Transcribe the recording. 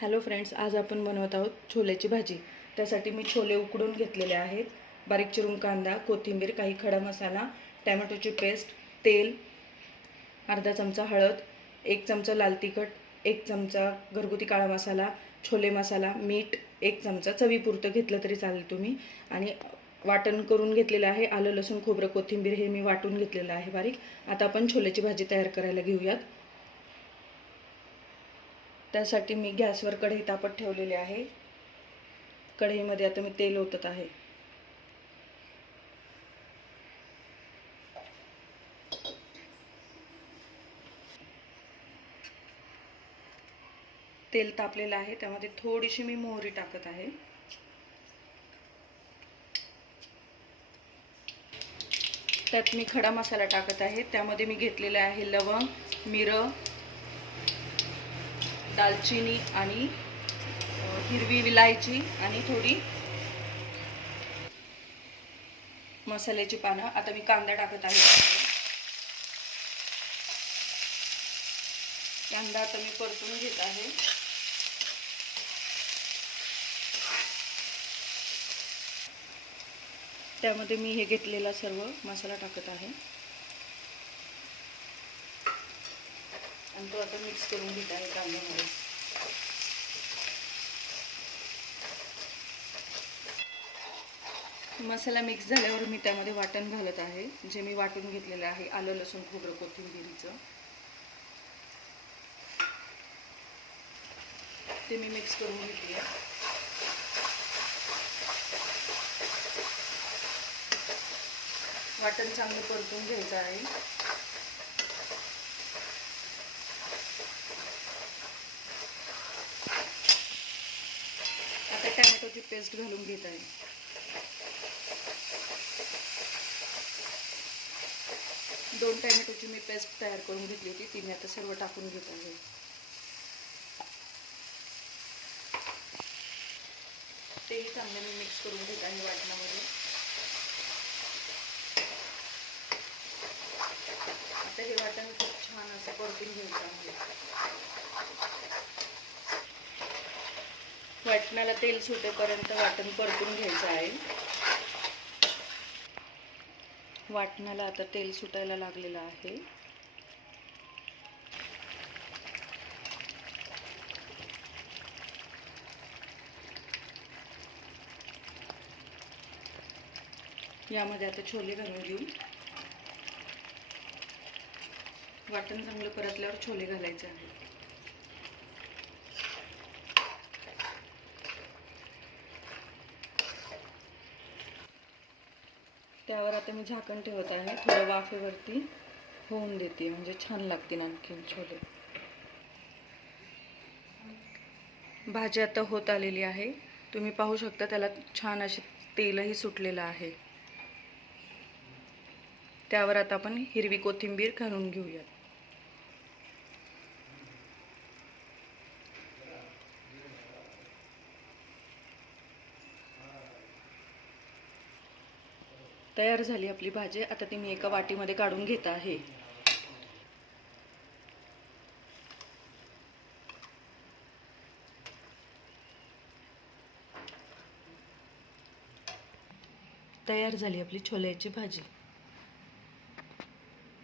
Hello friends आज आपण बनवत आहोत छोल्याची भाजी. त्यासाठी मी छोले उकडून घेतलेले आहेत. बारीक चिरून कांदा कोथिंबीर काही खडा मसाला टॅमॅटोची पेस्ट तेल अर्धा चमचा हळद एक चमचा लाल तिखट एक चमचा घरगुती काळा मसाला छोले मसाला मीठ एक चमचा चवीपुरतं घेतलं तरी चालेल तुम्ही. आणि वाटण करून घेतलेलं आहे आलं लसूण खोबरं कोथिंबीर हे मी वाटून घेतलेलं आहे बारीक. आता आपण छोल्याची भाजी तयार करायला घेऊयात. त्यासाठी मी गॅसवर कढई तापत ठेवलेली आहे. कढईमध्ये आता मी तेल ओतत आहे. तेल तापलेलं आहे. त्यामध्ये थोडीशी मी मोहरी टाकत आहे. त्यात मी खडा मसाला टाकत आहे. त्यामध्ये मी घेतलेला आहे लवंग मिरं दालचिनी आणि हिरवी विलायची आणि थोडी मसाल्याची पानं. आता मी कांदा टाकत आहे. कांदा आता मी परतून घेत आहे. त्यामध्ये मी हे घेतलेला सर्व मसाला टाकत आहे. आणि तो आता मिक्स करून घेत आहे कांद्यामध्ये मसाला मिक्स झाल्यावर मी त्यामध्ये वाटण घालत आहे जे मी वाटून घेतलेलं आहे आलं लसूण खोबरं कोथिंबिरीचं. ते मी मिक्स करून घेतली. वाटण चांगलं परतून घ्यायचं आहे. पेस्ट घालून घेत आहे. दोन टॅमॅटोची मी पेस्ट तयार करून घेतली होती, ती मी आता सर्व टाकून घेत आहे. तेही चांगलं मी मिक्स आता हे छान असं वाटणाला तेल सुटेपर्यंत वाटण परतून घ्यायचं आहे. वाटणाला आता तेल सुटायला लागलेलं आहे. यामध्ये आता छोले घालून घेऊ. वाटण चांगलं परतल्यावर छोले घालायचे आहे. त्यावर आता मी झाकण ठेवत आहे. थोडं वाफेवरती होऊन देते. म्हणजे छान लागतील आणखीन छोले. भाजी आता होत आलेली आहे. तुम्ही पाहू शकता त्याला छान असे तेलही सुटलेलं आहे. त्यावर आता आपण हिरवी कोथिंबीर घालून घेऊयात. तयार झाली आपली भाजी आता ती मी एका वाटीमध्ये काढून घेत आहे. तयार झाली आपली छोल्याची भाजी.